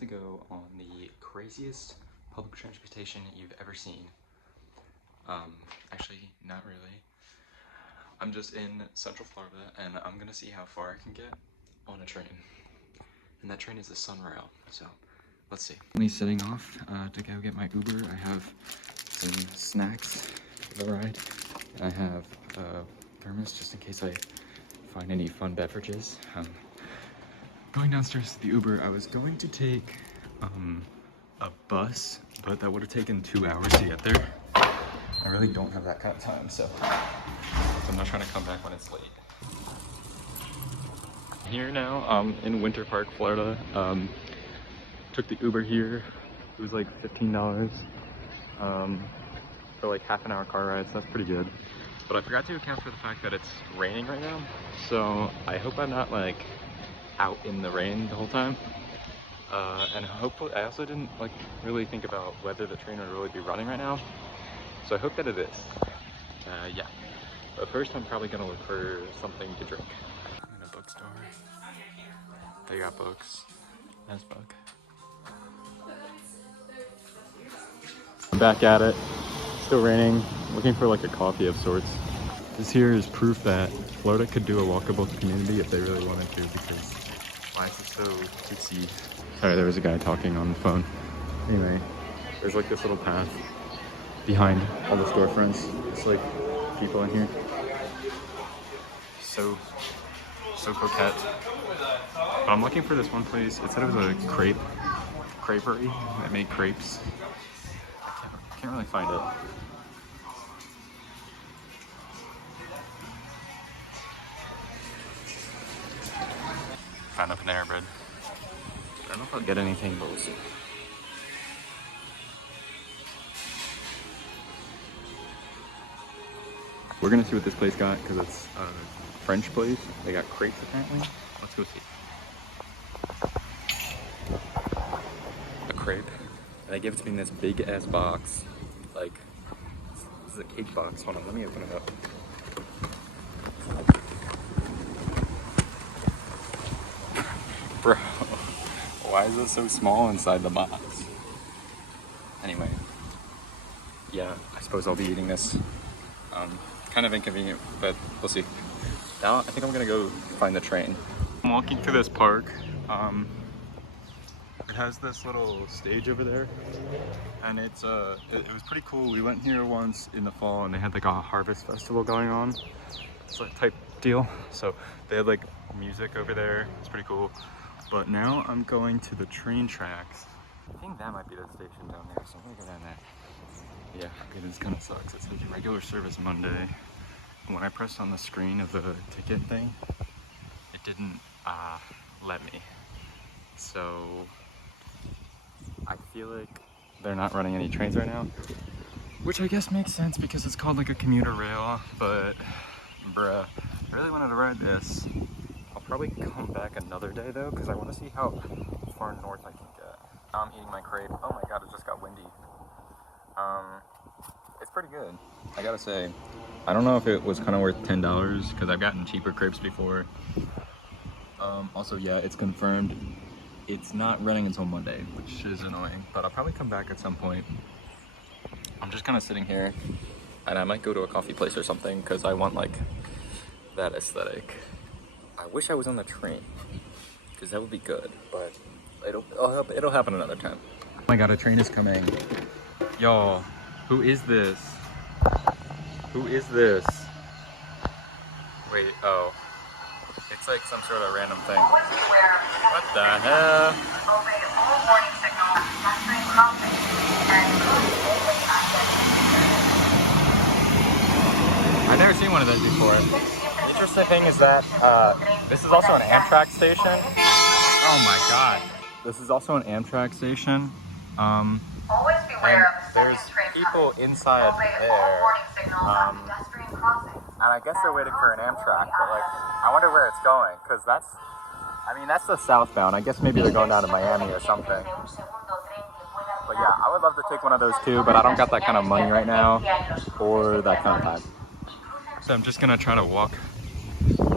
To go on the craziest public transportation you've ever seen. Actually, not really. I'm just in Central Florida and I'm gonna see how far I can get on a train. And that train is the Sunrail, so let's see. I'm setting off to go get my Uber. I have some snacks for the ride. I have a thermos just in case I find any fun beverages. Going downstairs to the Uber, I was going to take a bus, but that would have taken 2 hours to get there. I really don't have that kind of time, so I'm not trying to come back when it's late. Here now, in Winter Park, Florida. Took the Uber here. It was like $15 for like half an hour car ride, so that's pretty good. But I forgot to account for the fact that it's raining right now, so I hope I'm not like out in the rain the whole time. And hopefully, I also didn't like really think about whether the train would really be running right now, so I hope that it is. Yeah. But first, I'm probably gonna look for something to drink. I'm in a bookstore. They got books. Nice book. I'm back at it. Still raining. Looking for like a coffee of sorts. This here is proof that Florida could do a walkable community if they really wanted to, because why is it so cutesy? Sorry, there was a guy talking on the phone. Anyway, there's like this little path behind all the storefronts. It's like people in here. So coquette. But I'm looking for this one place. It said it was a creperie that made crepes. I can't really find it. Found a Panera Bread. I don't know if I'll get anything, but we'll see. We're gonna see what this place got, because it's a French place. They got crepes apparently. Let's go see. A crepe. And they give it to me in this big ass box. Like, this is a cake box. Hold on, let me open it up. Bro, why is it so small inside the box? Anyway, yeah, I suppose I'll be eating this. Kind of inconvenient, but we'll see. Now, I think I'm gonna go find the train. I'm walking through this park. It has this little stage over there, and it was pretty cool. We went here once in the fall, and they had like a harvest festival going on. It's like type deal. So they had like music over there. It's pretty cool. But now I'm going to the train tracks. I think that might be the station down there, so I'm gonna go down there. Yeah, it kind of sucks. It says regular service Monday. When I pressed on the screen of the ticket thing, it didn't let me. So I feel like they're not running any trains right now, which I guess makes sense because it's called like a commuter rail, but bruh, I really wanted to ride this. I'll probably come back another day though, because I want to see how far north I can get. Now I'm eating my crepe. Oh my god, it just got windy. It's pretty good, I gotta say. I don't know if it was kind of worth $10 because I've gotten cheaper crepes before. Also, yeah, it's confirmed it's not running until Monday, which is annoying, but I'll probably come back at some point. I'm just kind of sitting here, and I might go to a coffee place or something because I want like that aesthetic. I wish I was on the train because that would be good, but it'll happen another time. Oh my god, a train is coming. Y'all, who is this? Who is this? Wait, oh. It's like some sort of random thing. What the hell? I've never seen one of those before. The interesting thing is that this is also an Amtrak station. Oh my god. This is also an Amtrak station. And there's people inside there. And I guess they're waiting for an Amtrak, but like, I wonder where it's going, because that's the southbound. I guess maybe they're going down to Miami or something. But yeah, I would love to take one of those too, but I don't got that kind of money right now, or that kind of time. So I'm just gonna try to walk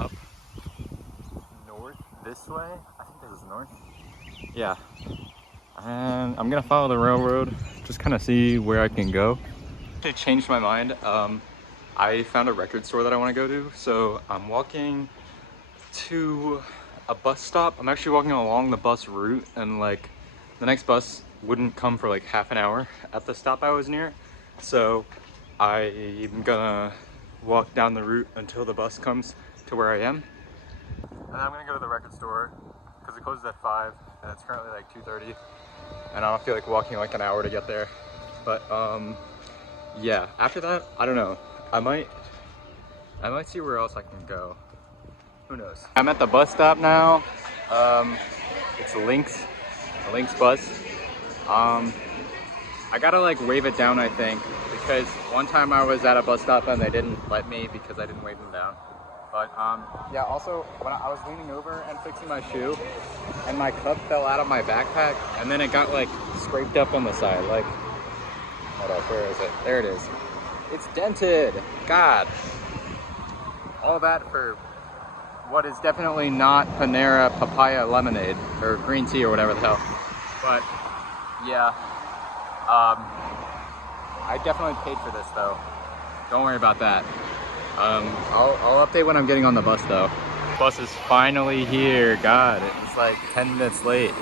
up north this way. I think this is north. Yeah. and I'm gonna follow the railroad, just kind of see where I can go. I changed my mind. I found a record store that I want to go to, so I'm walking to a bus stop. I'm actually walking along the bus route, and like the next bus wouldn't come for like half an hour at the stop I was near, so I'm gonna walk down the route until the bus comes to where I am, and then I'm gonna go to the record store because it closes at 5 and it's currently like 2:30, and I don't feel like walking like an hour to get there. But yeah, after that, I don't know, I might see where else I can go. Who knows? I'm at the bus stop now. It's the Lynx bus. I gotta like wave it down, I think, because one time I was at a bus stop and they didn't let me because I didn't wave them down. But yeah, also when I was leaning over and fixing my shoe and my cup fell out of my backpack and then it got like scraped up on the side. Like, hold up, where is it? There it is. It's dented. God. All that for what is definitely not Panera papaya lemonade or green tea or whatever the hell. But yeah, I definitely paid for this though. Don't worry about that. I'll update when I'm getting on the bus though. Bus is finally here. God, it was like 10 minutes late.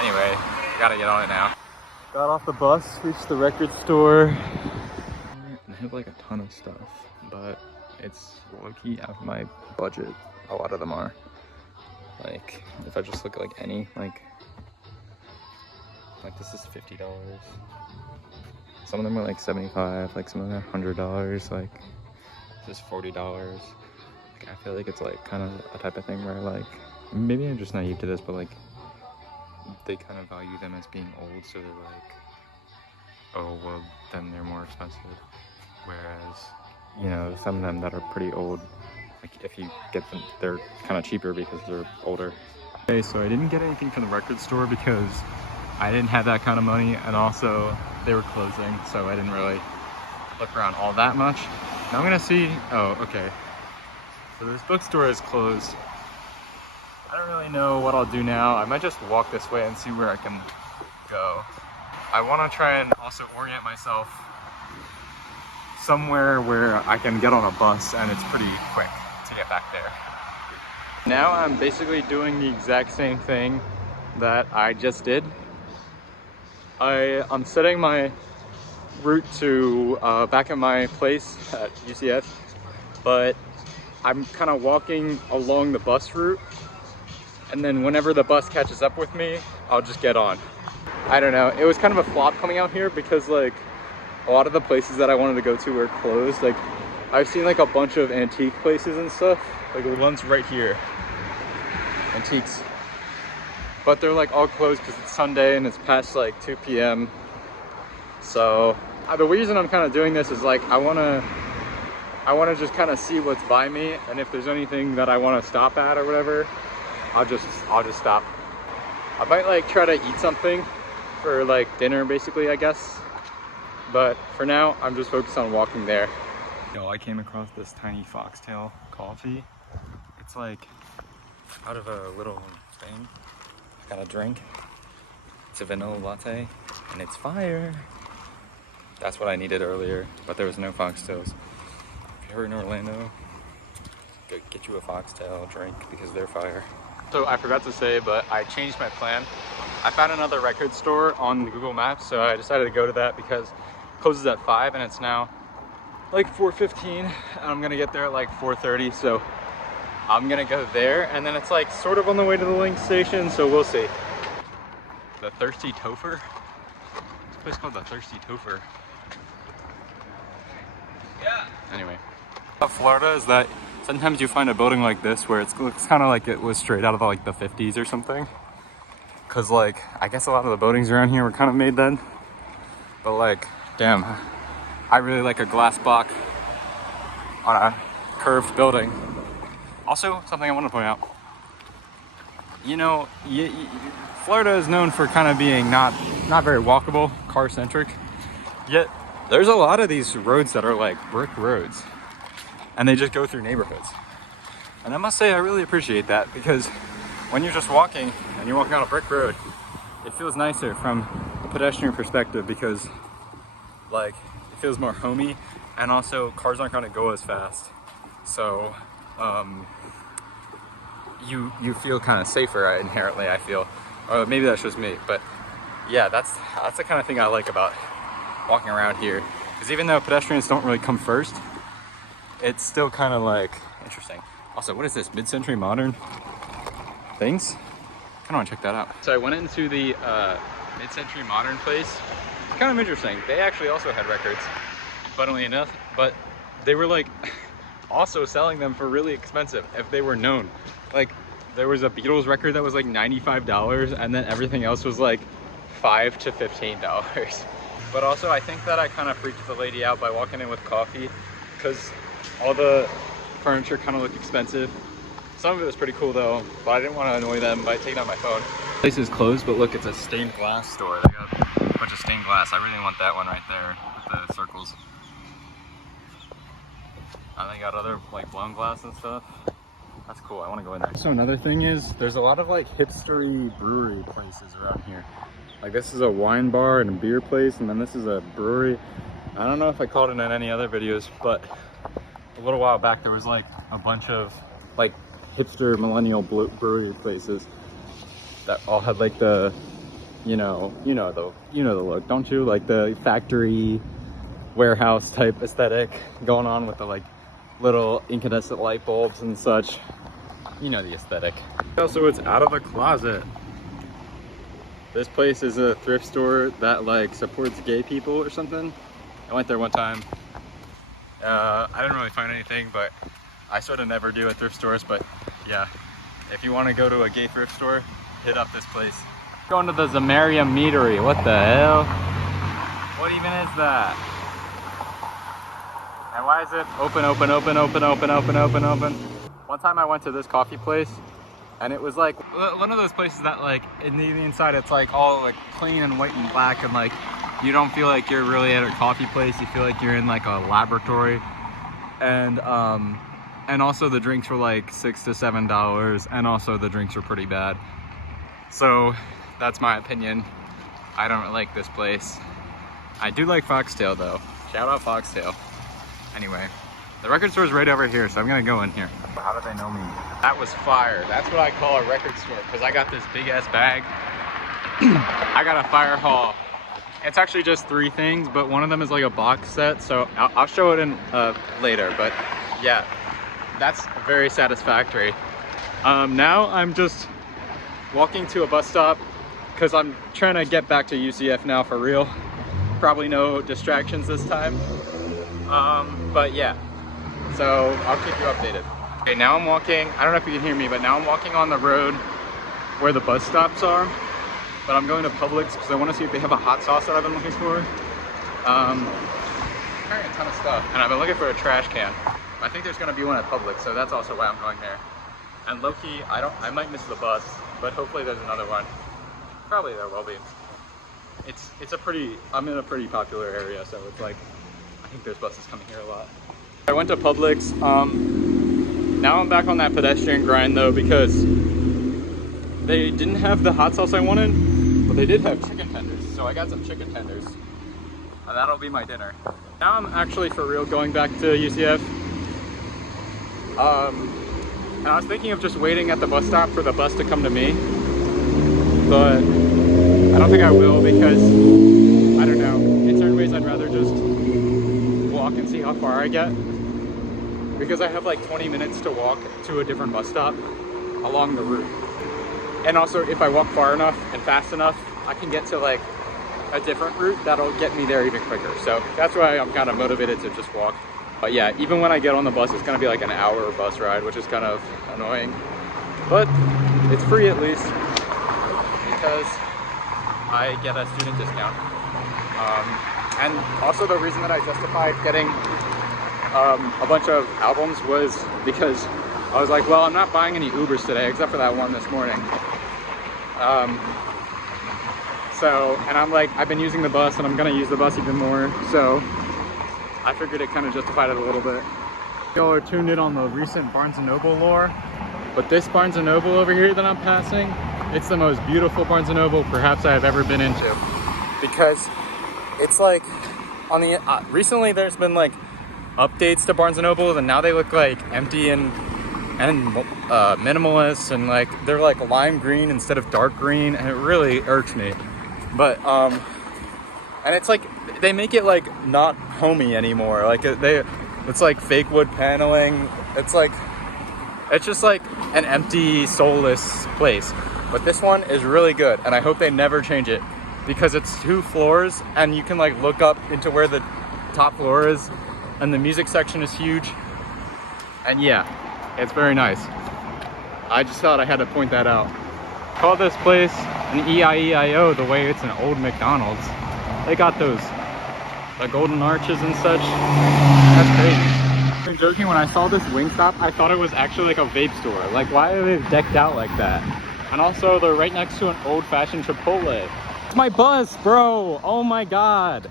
Anyway, gotta get on it now. Got off the bus, reached the record store. I have like a ton of stuff, but it's low-key out of my budget. A lot of them are. Like, if I just look at like any, like this is $50. Some of them are like $75, like some of them are $100, like this is $40. Like, I feel like it's like kind of a type of thing where like, maybe I'm just naive to this, but like they kind of value them as being old, so they're like, oh well, then they're more expensive. Whereas, you know, some of them that are pretty old, like if you get them, they're kind of cheaper because they're older. Okay, so I didn't get anything from the record store because I didn't have that kind of money, and also they were closing, so I didn't really look around all that much. Now I'm gonna see, oh, okay. So this bookstore is closed. I don't really know what I'll do now. I might just walk this way and see where I can go. I wanna try and also orient myself somewhere where I can get on a bus and it's pretty quick to get back there. Now I'm basically doing the exact same thing that I just did. I'm setting my route to back at my place at UCF, but I'm kind of walking along the bus route, and then whenever the bus catches up with me, I'll just get on. I don't know, it was kind of a flop coming out here because like a lot of the places that I wanted to go to were closed. Like I've seen like a bunch of antique places and stuff, like the ones right here, antiques, but they're like all closed because it's Sunday and it's past like 2 p.m. So the reason I'm kind of doing this is like I want to just kind of see what's by me, and if there's anything that I want to stop at or whatever, I'll just stop. I might like try to eat something for like dinner basically, I guess. But for now, I'm just focused on walking there. Yo, I came across this tiny foxtail coffee. It's like out of a little thing. I got a drink. It's a vanilla latte and it's fire. That's what I needed earlier, but there was no foxtails. If you're in Orlando, go get you a foxtail drink because they're fire. So I forgot to say, but I changed my plan. I found another record store on Google Maps, so I decided to go to that because it closes at 5 and it's now like 4:15, and I'm gonna get there at like 4:30, so I'm gonna go there, and then it's like sort of on the way to the Lynx station, so we'll see. The Thirsty Topher? This place called the Thirsty Topher. Yeah. Anyway, Florida is that sometimes you find a building like this where it looks kind of like it was straight out of like the 50s or something. Cause like, I guess a lot of the buildings around here were kind of made then. But like, damn, I really like a glass block on a curved building. Also, something I want to point out. You know, Florida is known for kind of being not very walkable, car-centric. Yet, there's a lot of these roads that are like brick roads. And they just go through neighborhoods. And I must say, I really appreciate that, because when you're just walking and you're walking on a brick road, it feels nicer from a pedestrian perspective because like it feels more homey, and also cars aren't gonna go as fast. So you feel kind of safer inherently, I feel. Or maybe that's just me, but yeah, that's the kind of thing I like about walking around here. Because even though pedestrians don't really come first, it's still kind of like interesting. Also, what is this, mid-century modern things? I kind of want to check that out. So I went into the mid-century modern place. It's kind of interesting. They actually also had records, funnily enough, but they were like also selling them for really expensive if they were known. Like there was a Beatles record that was like $95, and then everything else was like $5 to $15. But also I think that I kind of freaked the lady out by walking in with coffee, because all the furniture kind of looked expensive. Some of it was pretty cool though, but I didn't want to annoy them by taking out my phone. The place is closed, but look, it's a stained glass store. They got a bunch of stained glass. I really want that one right there with the circles. And they got other like blown glass and stuff. That's cool, I want to go in there. So another thing is, there's a lot of like hipstery brewery places around here. Like this is a wine bar and a beer place, and then this is a brewery. I don't know if I called it in any other videos, but a little while back there was like a bunch of like hipster millennial brewery places that all had like the, you know the look, don't you? Like the factory warehouse type aesthetic going on with the like little incandescent light bulbs and such. You know the aesthetic. Also, it's out of the closet. This place is a thrift store that like supports gay people or something. I went there one time. I didn't really find anything, but I sort of never do at thrift stores. But yeah, if you want to go to a gay thrift store, hit up this place. Going to the Zamaria Meadery. What the hell? What even is that? And why is it open, open, open, open, open, open, open, open? One time I went to this coffee place, and it was like one of those places that like in the inside it's like all like clean and white and black, and like you don't feel like you're really at a coffee place. You feel like you're in like a laboratory. And also the drinks were like $6 to $7, and also the drinks were pretty bad. So that's my opinion. I don't like this place. I do like Foxtail though. Shout out Foxtail. Anyway, the record store is right over here, so I'm gonna go in here. How do they know me? That was fire. That's what I call a record store, because I got this big ass bag. I got a fire haul. It's actually just 3 things, but one of them is like a box set, so I'll show it in later. But yeah, that's very satisfactory. Now I'm just walking to a bus stop because I'm trying to get back to UCF now for real. Probably no distractions this time. But yeah, so I'll keep you updated. Okay, now I'm walking, I don't know if you can hear me, but now I'm walking on the road where the bus stops are. But I'm going to Publix because I want to see if they have a hot sauce that I've been looking for. Carrying a ton of stuff, and I've been looking for a trash can. I think there's going to be one at Publix, so that's also why I'm going there. And low-key, I might miss the bus, but hopefully there's another one. Probably there will be. I'm in a pretty popular area, so it's like, I think there's buses coming here a lot. I went to Publix. Now I'm back on that pedestrian grind though, because they didn't have the hot sauce I wanted, but they did have chicken tenders. So I got some chicken tenders, and that'll be my dinner. Now I'm actually for real going back to UCF. And I was thinking of just waiting at the bus stop for the bus to come to me, but I don't think I will, because I don't know, in certain ways I'd rather just walk and see how far I get, because I have like 20 minutes to walk to a different bus stop along the route. And also, if I walk far enough and fast enough, I can get to like a different route that'll get me there even quicker. So that's why I'm kind of motivated to just walk. But yeah, even when I get on the bus, it's gonna be like an hour bus ride, which is kind of annoying. But it's free at least, because I get a student discount. And also the reason that I justified getting a bunch of albums was because I was like, well, I'm not buying any Ubers today, except for that one this morning. And I'm like, I've been using the bus, and I'm gonna use the bus even more, so I figured it kind of justified it a little bit. Y'all are tuned in on the recent Barnes & Noble lore, but this Barnes & Noble over here that I'm passing It's the most beautiful Barnes & Noble perhaps I have ever been into, because it's like on the recently there's been like updates to Barnes & Noble, and now they look like empty and minimalist, and like they're like lime green instead of dark green, and it really irks me. But and it's like they make it like not homey anymore. Like it's like fake wood paneling. It's just like an empty, soulless place. But this one is really good, and I hope they never change it, because it's 2 floors and you can like look up into where the top floor is, and the music section is huge. And yeah, it's very nice. I just thought I had to point that out. Call this place an E-I-E-I-O the way it's an old McDonald's. They got those the golden arches and such. That's crazy. I'm joking, when I saw this Wingstop, I thought it was actually like a vape store. Like, why are they decked out like that? And also, they're right next to an old-fashioned Chipotle. It's my bus, bro! Oh my god!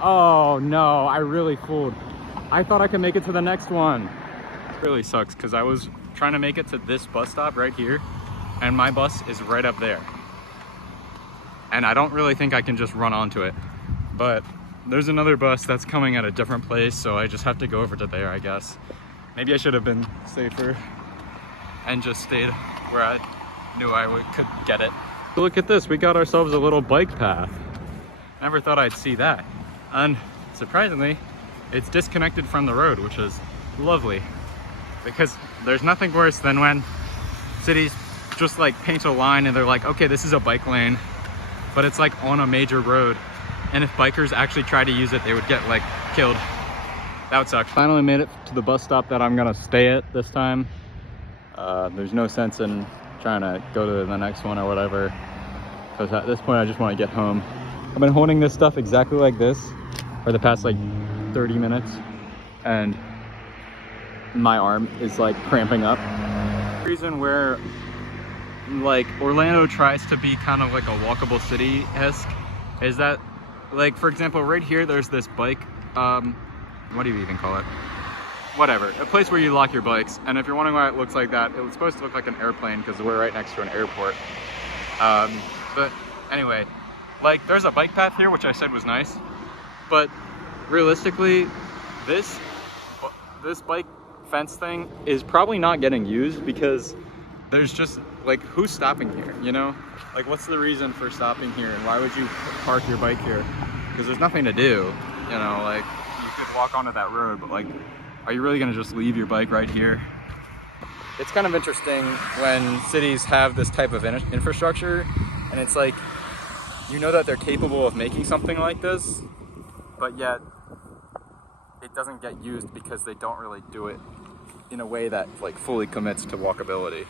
Oh no, I really fooled. I thought I could make it to the next one. It really sucks, because I was trying to make it to this bus stop right here, and my bus is right up there. And I don't really think I can just run onto it. But there's another bus that's coming at a different place, so I just have to go over to there, I guess. Maybe I should have been safer and just stayed where I knew could get it. Look at this, we got ourselves a little bike path. Never thought I'd see that. And surprisingly, it's disconnected from the road, which is lovely. Because there's nothing worse than when cities just like paint a line and they're like, okay, this is a bike lane, but it's like on a major road. And if bikers actually try to use it, they would get like killed. That would suck. Finally made it to the bus stop that I'm gonna stay at this time. There's no sense in trying to go to the next one or whatever, because at this point I just want to get home. I've been holding this stuff exactly like this for the past like 30 minutes, and my arm is like cramping up. The reason where like Orlando tries to be kind of like a walkable city-esque is that, like, for example, right here there's this bike, what do you even call it? Whatever, a place where you lock your bikes. And if you're wondering why it looks like that, it was supposed to look like an airplane because we're right next to an airport. But anyway, like, there's a bike path here, which I said was nice, but realistically, this bike fence thing is probably not getting used, because there's just like, who's stopping here, you know? Like, what's the reason for stopping here, and why would you park your bike here? Because there's nothing to do, you know? Like, you could walk onto that road, but like, are you really gonna just leave your bike right here? It's kind of interesting when cities have this type of infrastructure, and it's like, you know that they're capable of making something like this, but yet it doesn't get used because they don't really do it in a way that like fully commits to walkability.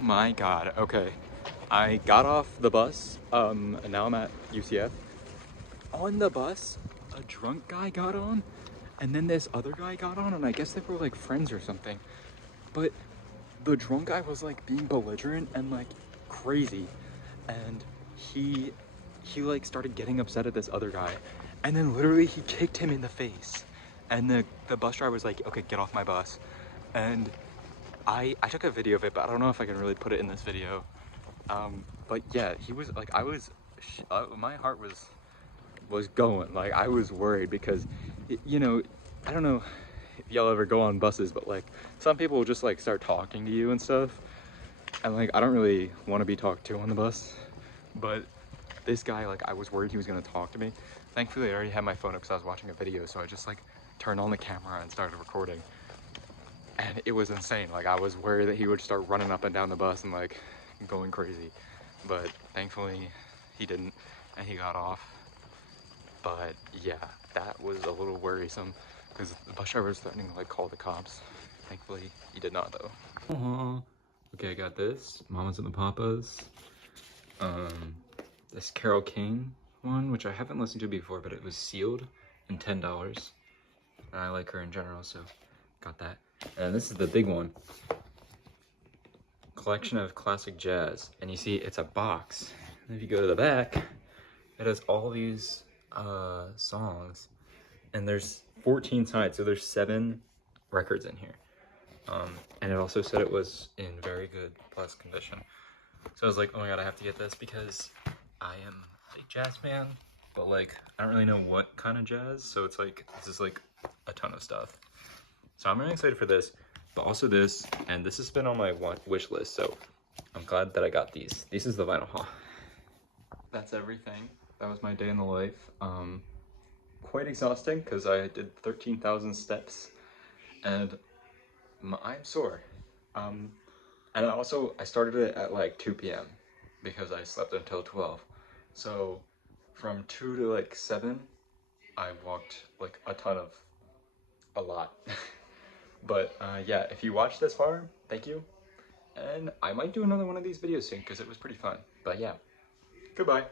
My god, okay. I got off the bus, and now I'm at UCF. On the bus, a drunk guy got on, and then this other guy got on, and I guess they were like friends or something. But the drunk guy was like being belligerent and like crazy, and he like started getting upset at this other guy, and then literally he kicked him in the face. And the bus driver was like, okay, get off my bus. And I took a video of it, but I don't know if I can really put it in this video. But yeah, he was like, my heart was going. Like, I was worried because, you know, I don't know if y'all ever go on buses, but like, some people will just like start talking to you and stuff. And like, I don't really want to be talked to on the bus, but this guy, like, I was worried he was going to talk to me. Thankfully, I already had my phone up because I was watching a video, so I just like turned on the camera and started recording. And it was insane. Like, I was worried that he would start running up and down the bus and like going crazy, but thankfully he didn't, and he got off. But yeah, that was a little worrisome because the bus driver was threatening to like call the cops. Thankfully he did not, though. Okay, I got this Mamas and the Papas, this Carole King one, which I haven't listened to before, but it was sealed and $10, and I like her in general, so got that. And this is the big one, collection of classic jazz, and you see it's a box, and if you go to the back, it has all these songs, and there's 14 sides, so there's 7 records in here. And it also said it was in very good plus condition. So I was like, oh my god, I have to get this because I am a jazz fan, but like I don't really know what kind of jazz, so it's like this is like a ton of stuff. So I'm really excited for this, but also this, and this has been on my wish list, so I'm glad that I got these. This is the vinyl haul. That's everything. That was my day in the life. Quite exhausting because I did 13,000 steps, and I'm sore. And I started it at like 2 p.m. because I slept until 12. So from 2 to like 7, I walked like a lot. But yeah, if you watched this far, thank you. And I might do another one of these videos soon because it was pretty fun. But yeah, goodbye.